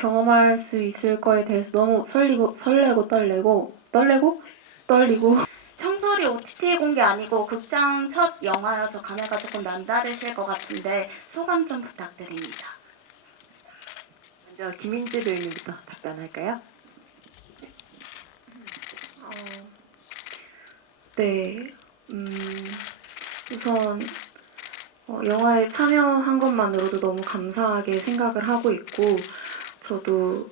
경험할 수 있을 거에 대해서 너무 설리고 설레고 떨리고 떨리고 떨리고 청설이 OTT 공개 아니고 극장 첫 영화여서 감회가 조금 남다르실 것 같은데 소감 좀 부탁드립니다. 먼저 김민주 배우님부터 답변할까요? 어, 네, 음, 우선 어, 영화에 참여한 것만으로도 너무 감사하게 생각을 하고 있고, 저도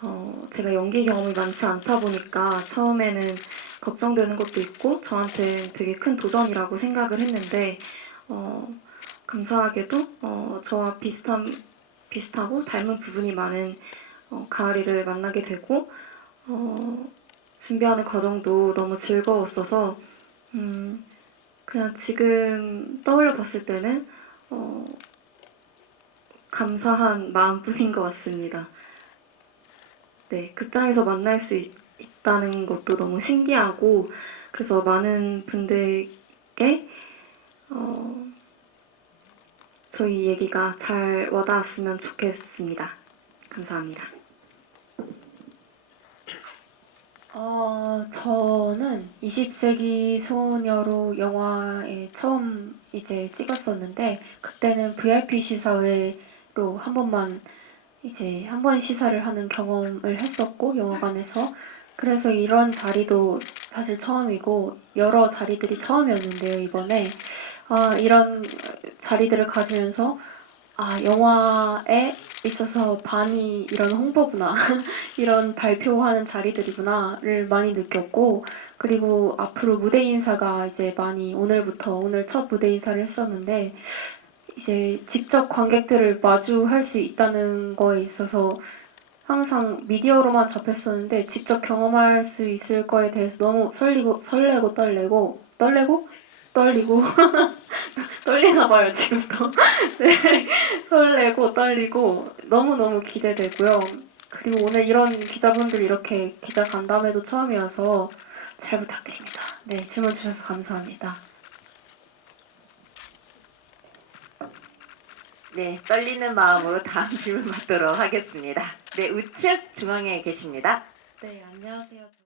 어, 제가 연기 경험이 많지 않다 보니까 처음에는 걱정되는 것도 있고, 저한테 되게 큰 도전이라고 생각을 했는데, 어, 감사하게도 어, 저와 비슷한 비슷하고 닮은 부분이 많은 어, 가을이를 만나게 되고, 어, 준비하는 과정도 너무 즐거웠어서 음, 그냥 지금 떠올려 봤을 때는 어, 감사한 마음뿐인 것 같습니다. 네, 극장에서 만날 수 있, 있다는 것도 너무 신기하고 그래서 많은 분들께 어, 저희 얘기가 잘 와닿았으면 좋겠습니다. 감사합니다. 어, 저는 20세기 소녀로 영화에 처음 이제 찍었었는데, 그때는 VIP 시사회 로 한 번만 이제 한 번 시사를 하는 경험을 했었고, 영화관에서. 그래서 이런 자리도 사실 처음이고, 여러 자리들이 처음이었는데요, 이번에. 아, 이런 자리들을 가지면서, 아, 영화에 있어서 반이 이런 홍보구나. 이런 발표하는 자리들이구나를 많이 느꼈고, 그리고 앞으로 무대 인사가 이제 많이 오늘부터, 오늘 첫 무대 인사를 했었는데, 이제 직접 관객들을 마주할 수 있다는 거에 있어서 항상 미디어로만 접했었는데, 직접 경험할 수 있을 거에 대해서 너무 설리고, 설레고 떨리고, 떨리고? 떨리고. 떨리나 봐요, 지금도. 네. 설레고 떨리고 너무너무 기대되고요. 그리고 오늘 이런 기자분들 이렇게 기자 간담회도 처음이어서 잘 부탁드립니다. 네, 질문 주셔서 감사합니다. 네, 떨리는 마음으로 다음 질문 받도록 하겠습니다. 네, 우측 중앙에 계십니다. 네, 안녕하세요.